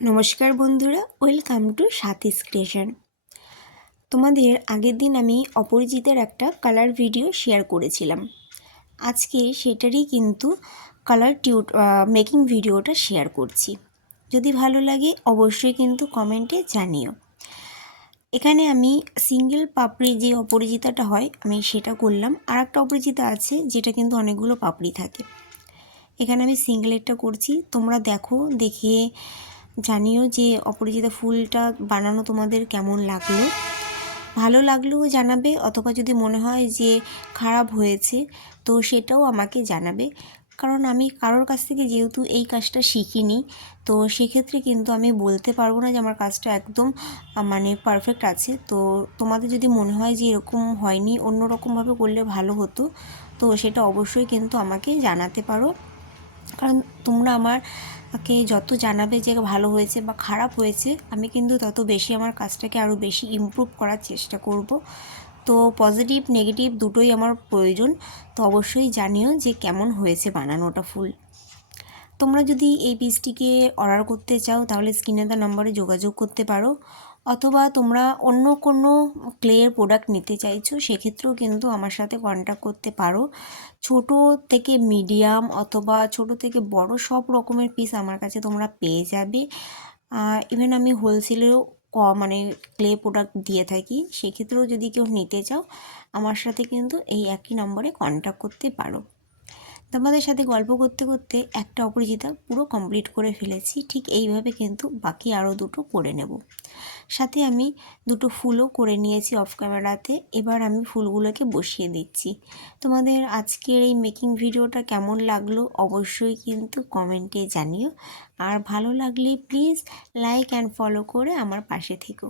নমস্কার বন্ধুরা, welcome to সাথীস creation. তোমাদের আগের দিন আমি অপরিচিতের একটা কালার ভিডিও শেয়ার করেছিলাম। আজকে সেটারই কিন্তু কালার মেকিং ভিডিওটা শেয়ার করছি। যদি ভালো লাগে অবশ্যই কিন্তু কমেন্টে জানিও। এখানে আমি সিঙ্গেল পাপড়ি যে অপরিচিতাটা হয় আমি সেটা করলাম। আর একটা অপরিচিতা আছে যেটা কিন্তু অনেকগুলো পাপড়ি থাকে। এখানে আমি সিঙ্গেলেরটা করছি, তোমরা দেখো, দেখে জানিও যে অপরিচিতা ফুলটা বানানো তোমাদের কেমন লাগলো। ভালো লাগলেও জানাবে, অথবা যদি মনে হয় যে খারাপ হয়েছে তো সেটাও আমাকে জানাবে। কারণ আমি কারোর কাছ থেকে যেহেতু এই কাজটা শিখিনি, তো সেক্ষেত্রে কিন্তু আমি বলতে পারবো না যে আমার কাজটা একদম পারফেক্ট আছে। তো তোমাদের যদি মনে হয় যে এরকম হয়নি, অন্য রকমভাবে করলে ভালো হতো, তো সেটা অবশ্যই কিন্তু আমাকে জানাতে পারো। কারণ তোমরা আমাকে যত জানাবে যে ভালো হয়েছে বা খারাপ হয়েছে, আমি কিন্তু তত বেশি আমার কাজটাকে আরও বেশি ইমপ্রুভ করার চেষ্টা করব। তো পজিটিভ নেগেটিভ দুটোই আমার প্রয়োজন। তো অবশ্যই জানিও যে কেমন হয়েছে বানানোটা ফুল। তোমরা যদি এই পিসটিকে অর্ডার করতে চাও তাহলে স্ক্রিনে দেওয়া নম্বরে যোগাযোগ করতে পারো, অথবা তোমরা অন্য কোনো ক্লের প্রোডাক্ট নিতে চাইছো সেক্ষেত্রেও কিন্তু আমার সাথে কন্ট্যাক্ট করতে পারো। ছোট থেকে মিডিয়াম অথবা ছোট থেকে বড় সব রকমের পিস আমার কাছে তোমরা পেয়ে যাবে। ইভেন আমি হোলসেলেও ক্লে প্রোডাক্ট দিয়ে থাকি। সেক্ষেত্রেও যদি কেউ নিতে চাও আমার সাথে কিন্তু এই একই নম্বরে কন্ট্যাক্ট করতে পারো। তোমাদের সাথে গল্প করতে করতে একটা অপরিচিতা পুরো কমপ্লিট করে ফেলেছি। ঠিক এইভাবে কিন্তু বাকি আরও দুটো করে নেব। সাথে আমি দুটো ফুলও করে নিয়েছি অফ ক্যামেরাতে। এবার আমি ফুলগুলোকে বসিয়ে দিচ্ছি। তোমাদের আজকের এই মেকিং ভিডিওটা কেমন লাগলো অবশ্যই কিন্তু কমেন্টে জানিও। আর ভালো লাগলে প্লিজ লাইক অ্যান্ড ফলো করে আমার পাশে থেকো।